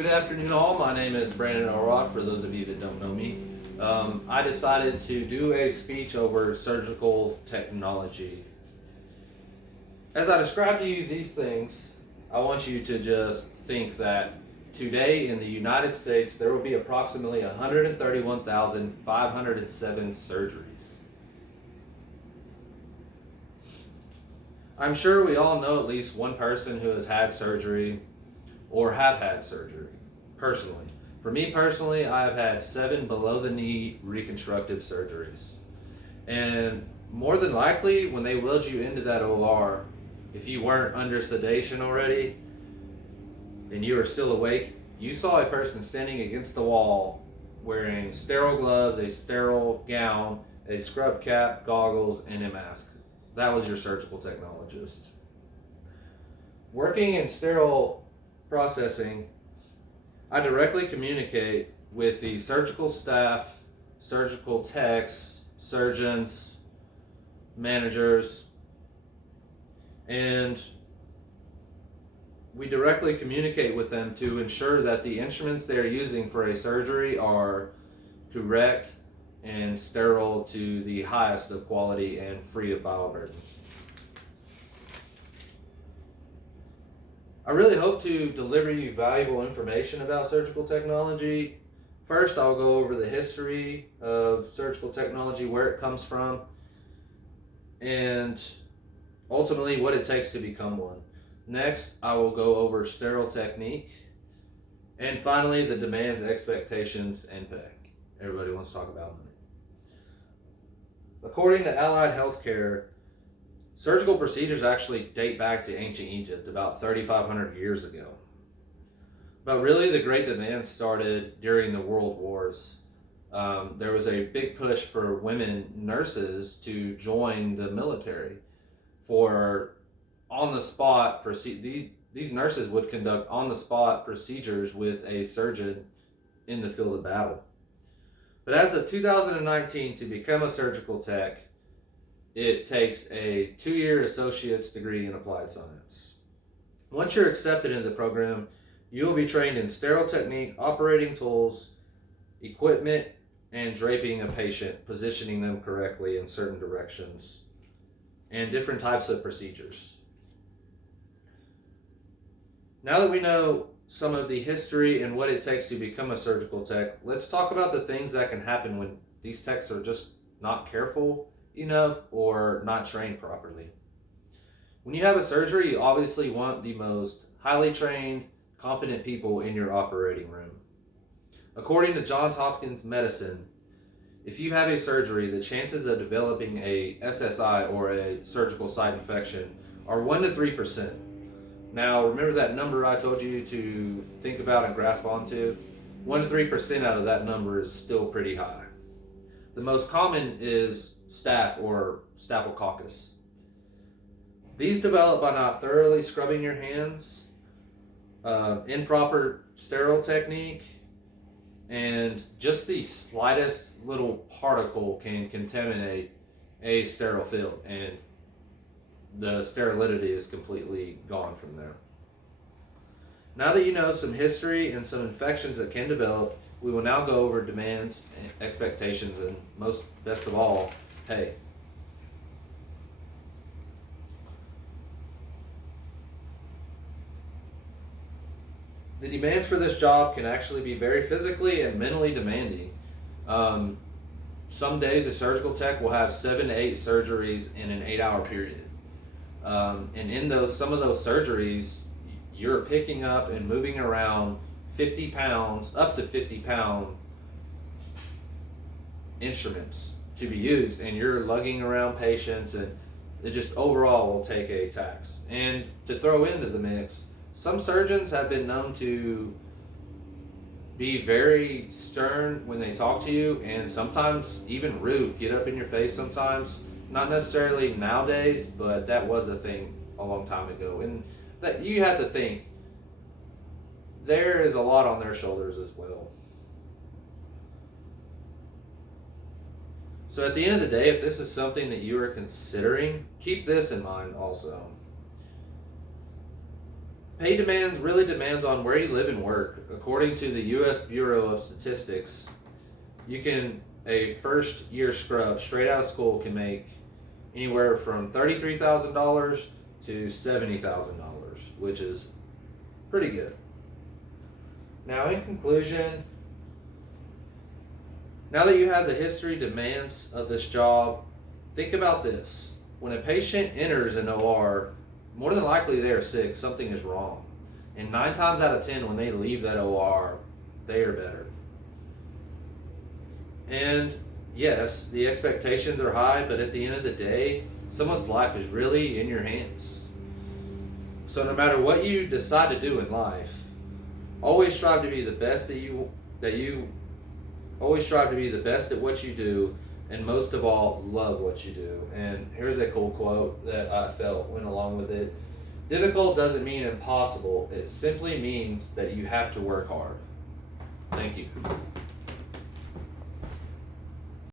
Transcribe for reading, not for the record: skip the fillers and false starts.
Good afternoon, all. My name is Brandon Elrod, for those of you that don't know me. I decided to do a speech over surgical technology. As I describe to you these things, I want you to just think that today in the United States, there will be approximately 131,507 surgeries. I'm sure we all know at least one person who has had surgery or have had surgery personally. For me personally, I have had 7 below the knee reconstructive surgeries. And more than likely, when they wheeled you into that OR, if you weren't under sedation already and you were still awake, you saw a person standing against the wall wearing sterile gloves, a sterile gown, a scrub cap, goggles, and a mask. That was your surgical technologist. Working in sterile processing, I directly communicate with the surgical staff, surgical techs, surgeons, managers, and we directly communicate with them to ensure that the instruments they are using for a surgery are correct and sterile to the highest of quality and free of bioburden. I really hope to deliver you valuable information about surgical technology. First, I'll go over the history of surgical technology, where it comes from, and ultimately what it takes to become one. Next, I will go over sterile technique, and finally, the demands, expectations, and pay. Everybody wants to talk about money. According to Allied Healthcare, surgical procedures actually date back to ancient Egypt, about 3,500 years ago. But really, the great demand started during the World Wars. There was a big push for women nurses to join the military for on-the-spot procedures. These nurses would conduct on-the-spot procedures with a surgeon in the field of battle. But as of 2019, to become a surgical tech, it takes a 2-year associate's degree in applied science. Once you're accepted into the program, you will be trained in sterile technique, operating tools, equipment, and draping a patient, positioning them correctly in certain directions, and different types of procedures. Now that we know some of the history and what it takes to become a surgical tech, let's talk about the things that can happen when these techs are just not careful enough or not trained properly. When you have a surgery, you obviously want the most highly trained, competent people in your operating room. According to Johns Hopkins Medicine, if you have a surgery, the chances of developing a SSI or a surgical site infection are 1 to 3%. Now, remember that number I told you to think about and grasp onto? 1 to 3% out of that number is still pretty high. The most common is staph or staphylococcus. These develop by not thoroughly scrubbing your hands, improper sterile technique, and just the slightest little particle can contaminate a sterile field, and the sterility is completely gone from there. Now that you know some history and some infections that can develop, we will now go over demands, expectations, and best of all, pay. The demands for this job can actually be very physically and mentally demanding. Some days a surgical tech will have 7 to 8 surgeries in an 8-hour period. And in some of those surgeries, you're picking up and moving around 50 pounds, up to 50-pound instruments to be used, and you're lugging around patients, and it just overall will take a tax. And to throw into the mix, some surgeons have been known to be very stern when they talk to you, and sometimes even rude, get up in your face sometimes. Not necessarily nowadays, but that was a thing a long time ago. And that you have to think, there is a lot on their shoulders as well. So at the end of the day, if this is something that you are considering, keep this in mind also. Pay demands really demands on where you live and work. According to the U.S. Bureau of Statistics, a first year scrub straight out of school can make anywhere from $33,000 to $70,000, which is pretty good. Now, in conclusion, now that you have the history demands of this job, think about this. When a patient enters an OR, more than likely they are sick, something is wrong. And 9 times out of 10, when they leave that OR, they are better. And yes, the expectations are high, but at the end of the day, someone's life is really in your hands. So no matter what you decide to do in life, always strive to be the best always strive to be the best at what you do, and most of all, love what you do. And here's a cool quote that I felt went along with it. Difficult doesn't mean impossible. It simply means that you have to work hard. Thank you.